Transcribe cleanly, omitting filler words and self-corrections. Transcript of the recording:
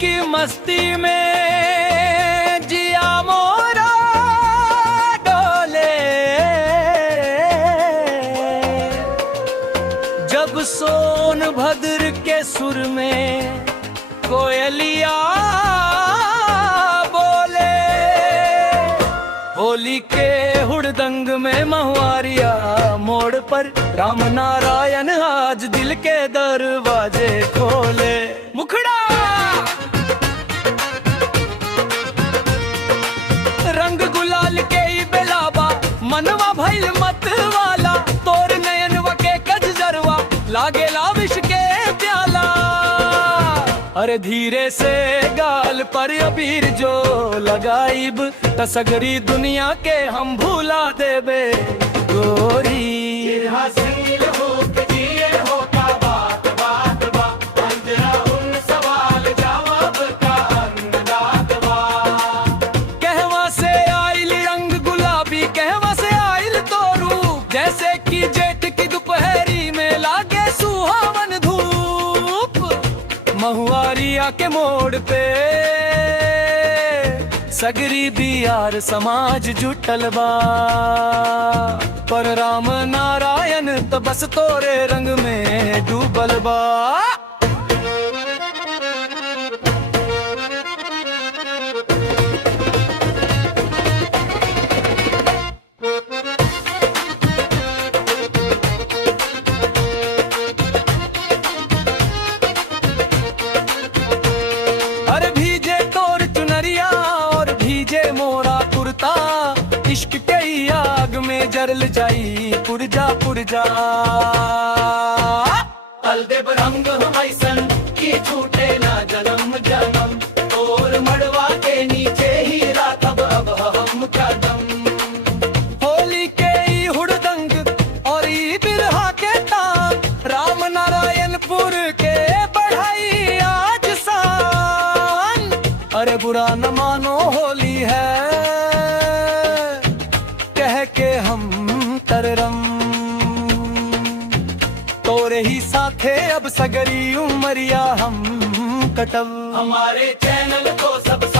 की मस्ती में जिया मोरा डोले, जब सोनभद्र के सुर में कोयलिया बोले। होली के हुड़दंग में महुआरिया मोड़ पर राम नारायण आज दिल के दरवाजे खोले। मुखड़ा रंग गुलाल के ही बेलाबा, मनवा भइल मत वाला, तोर नयन वके कजरवा लागेला विष के प्याला। अरे धीरे से गाल पर अबीर जो लगाइब, तसगरी दुनिया के हम भूला देबे गोरी। हासिल हो के जिए हो का बात बात बा, अंदरा उन सवाल जवाब का अंदाज बा। कहवा से आइल रंग गुलाबी, कहवा से आइल तो रूप, जैसे कि जेठ की दोपहरी में लागे सुहावन धूप। महुआरिया के मोड़ पे सगरी बियार समाज जुटल बा, पर राम नारायण तो बस तोरे रंग में डूबल बा। अरे भीजे तोर चुनरिया और भीजे मोरा कुर्ता, इश्क के आग में जरल जाई पुरजा पुरजा। अलदेव रंग हमैसन की छूटे ना जन्म जन्म, और मड़वा के नीचे ही राखब अब हम कदम। होली के ई हुड़दंग और ई बिरहा के तान, राम नारायणपुर के बढ़ाई आज शान। अरे बुरा न मानो होली है कह के हम तररम, तोरे ही साथे अब सगरी उमरिया हम कटब। हमारे चैनल को सब्सक्राइब